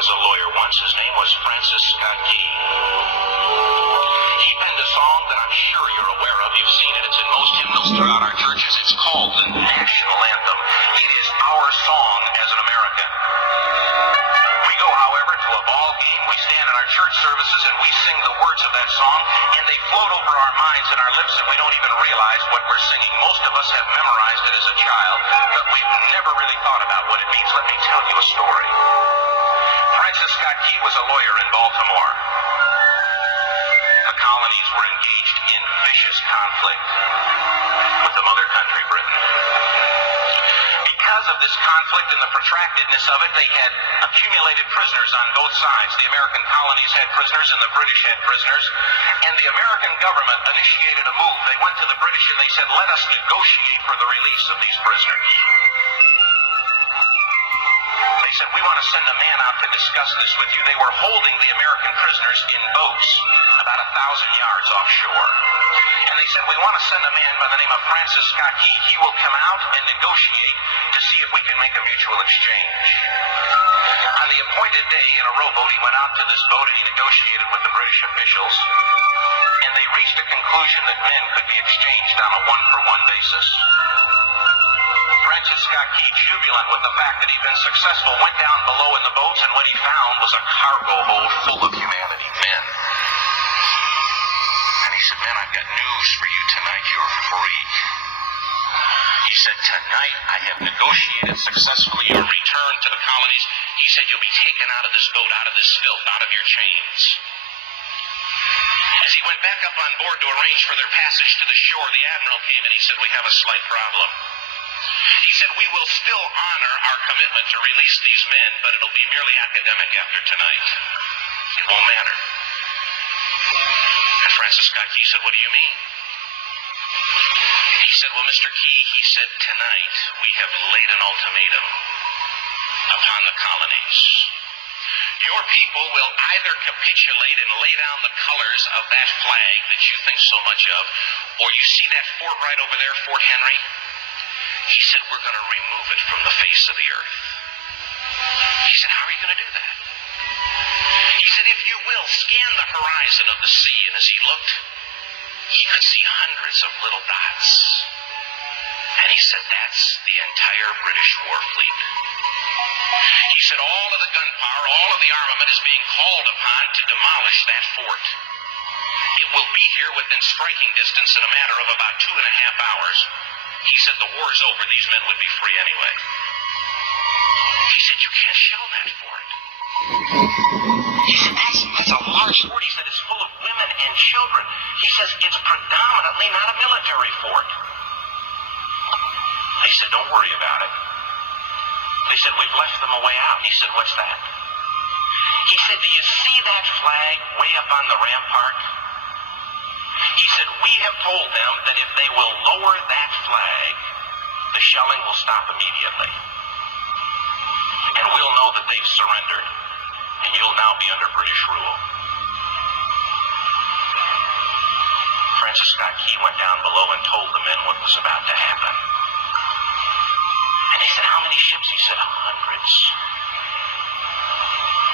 Was a lawyer once. His name was Francis Scott Key. He penned a song that I'm sure you're aware of. You've seen it. It's in most hymnals throughout our churches. It's called the National Anthem. It is our song as an American. We go, however, to a ball game. We stand in our church services and we sing the words of that song, and they float over our minds and our lips, and we don't even realize what we're singing. Most of us have memorized it as a child, but we've never really thought about what it means. Let me tell you a story. Francis Scott Key was a lawyer in Baltimore. The colonies were engaged in vicious conflict with the mother country, Britain. Because of this conflict and the protractedness of it, they had accumulated prisoners on both sides. The American colonies had prisoners and the British had prisoners. And the American government initiated a move. They went to the British and they said, let us negotiate for the release of these prisoners. They said, we want to send a man out to discuss this with you. They were holding the American prisoners in boats about 1,000 yards offshore. And they said, we want to send a man by the name of Francis Scott Key. He will come out and negotiate to see if we can make a mutual exchange. On the appointed day, in a rowboat, he went out to this boat and he negotiated with the British officials. And they reached a conclusion that men could be exchanged on a one-for-one basis. Francis Scott Key, jubilant with the fact that he'd been successful, went down below in the boats, and what he found was a cargo hold full of humanity, men. And he said, men, I've got news for you tonight. You're free. He said, tonight I have negotiated successfully your return to the colonies. He said, you'll be taken out of this boat, out of this filth, out of your chains. As he went back up on board to arrange for their passage to the shore, the admiral came and he said, we have a slight problem. He said, we will still honor our commitment to release these men, but it'll be merely academic after tonight. It won't matter. And Francis Scott Key said, what do you mean? He said, well, Mr. Key, he said, tonight we have laid an ultimatum upon the colonies. Your people will either capitulate and lay down the colors of that flag that you think so much of, or you see that fort right over there, Fort Henry? He said, we're going to remove it from the face of the earth. He said, how are you going to do that? He said, if you will, scan the horizon of the sea. And as he looked, he could see hundreds of little dots. And he said, that's the entire British war fleet. He said, all of the gunpowder, all of the armament is being called upon to demolish that fort. It will be here within striking distance in a matter of about 2.5 hours. He said, the war's over. These men would be free anyway. He said, you can't shell that fort. He said, that's a large fort. He said, it's full of women and children. He says, it's predominantly not a military fort. They said, don't worry about it. They said, we've left them a way out. And he said, what's that? He said, do you see that flag way up on the rampart? He said, we have told them that if they will lower that flag, the shelling will stop immediately. And we'll know that they've surrendered, and you'll now be under British rule. Francis Scott Key went down below and told the men what was about to happen. And they said, how many ships? He said, hundreds.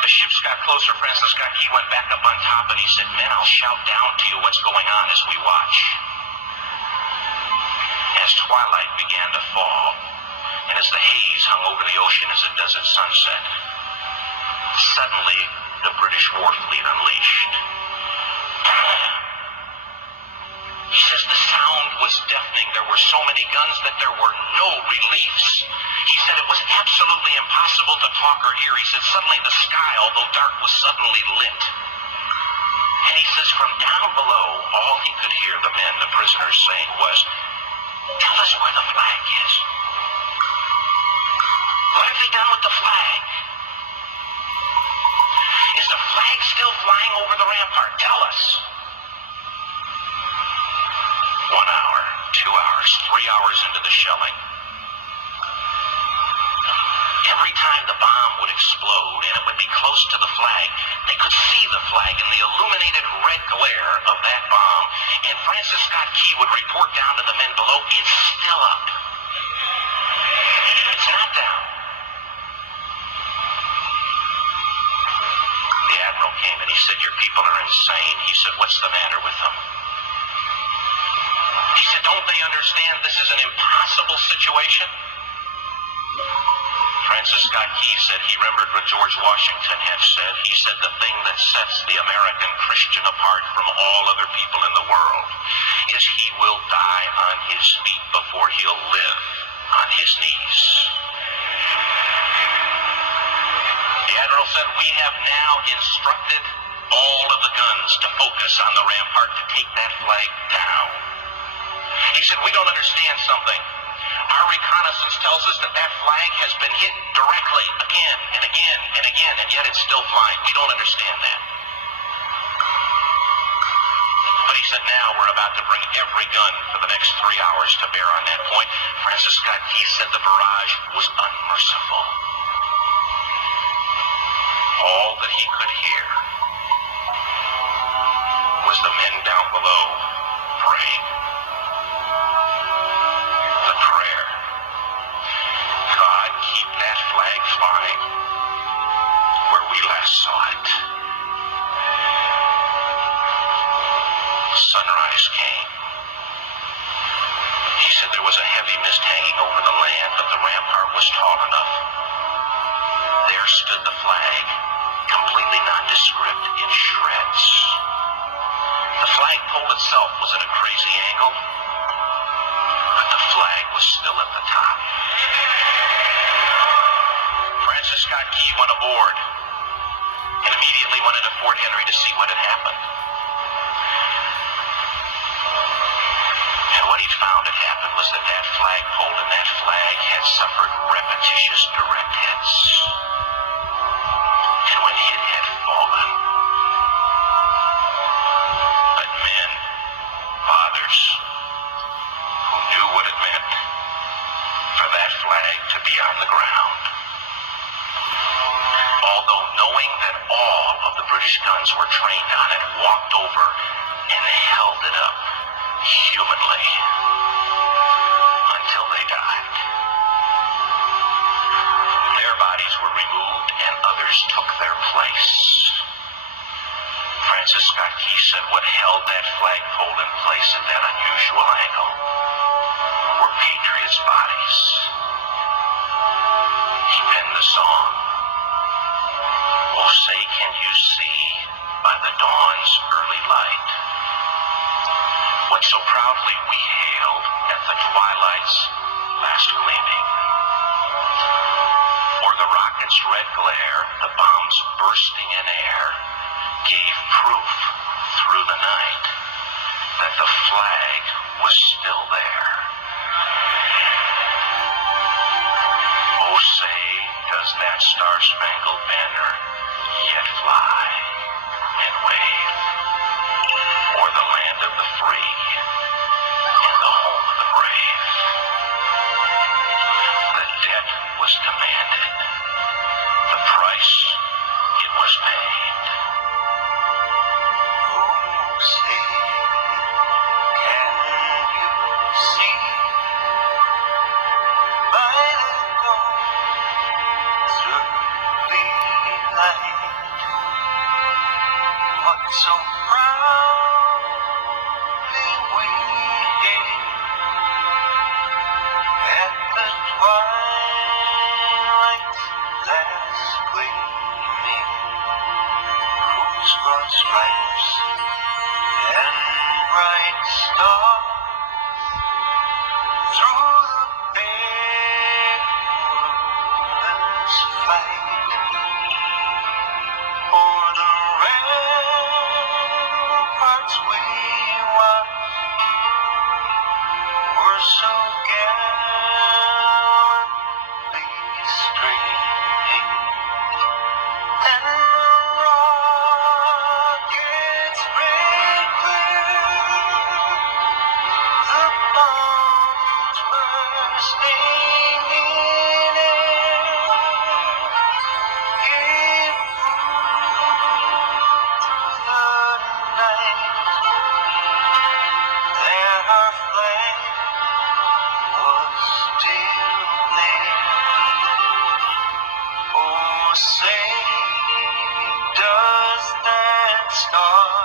The ships got closer. Francis Scott Key went back up on top and he said, men, I'll shout down to you what's going on as we watch. As twilight began to fall, and as the haze hung over the ocean as it does at sunset, suddenly the British war fleet unleashed. He says the sound was deafening. There were so many guns that there were no reliefs. He said it was absolutely impossible to talk or hear. He said suddenly the sky, although dark, was suddenly lit. And he says from down below, all he could hear the men, the prisoners, saying was, tell us where the flag is. What have they done with the flag? Is the flag still flying over the rampart? Tell us. hours into the shelling. Every time the bomb would explode and it would be close to the flag, they could see the flag in the illuminated red glare of that bomb. And Francis Scott Key would report down to the men below, it's still up. It's not down. The admiral came and he said, your people are insane. He said, what's the matter with them? He said, don't they understand this is an impossible situation? Francis Scott Key said he remembered what George Washington had said. He said the thing that sets the American Christian apart from all other people in the world is he will die on his feet before he'll live on his knees. The admiral said, we have now instructed all of the guns to focus on the rampart to take that flag down. He said, we don't understand something. Our reconnaissance tells us that that flag has been hit directly again and again and again, and yet it's still flying. We don't understand that. But he said, now we're about to bring every gun for the next 3 hours to bear on that point. Francis Scott Key said the barrage was unmerciful. All that he could hear was the men down below praying. The prayer, God, keep that flag flying where we last saw it. Sunrise came. He said there was a heavy mist hanging over the land, but the rampart was tall enough. There stood the flag, completely nondescript, in shreds. The flagpole itself was at a crazy angle, but the flag was still at the top. Francis Scott Key went aboard and immediately went into Fort Henry to see what had happened. And what he found had happened was that that flagpole and that flag had suffered repetitious direct hits. And when it had fallen, but men, fathers, who knew what it meant for that flag to be on the ground, although knowing that all of the British guns were trained on it, walked over and held it up humanly until they died. Their bodies were removed and others took their place. Francis Scott Key said what held that flagpole in place at that unusual angle were patriots' bodies. He penned the song, "Oh, say can you see by the dawn's early light what so proudly we hailed at the twilight's last gleaming? For the rocket's red glare, the bombs bursting in air, gave proof through the night that the flag was still there. Oh, say, does that star-spangled banner yet fly and wave o'er the land of the free and the home of the brave? The debt was demanded, the price it was paid. Oh, say, can you see by the dawn's early light what so proudly we hailed at the twilight's last gleaming, whose broad stripes and bright stars through the perilous fight o'er the ramparts we watched were so gallantly streaming, and the rockets red glare star.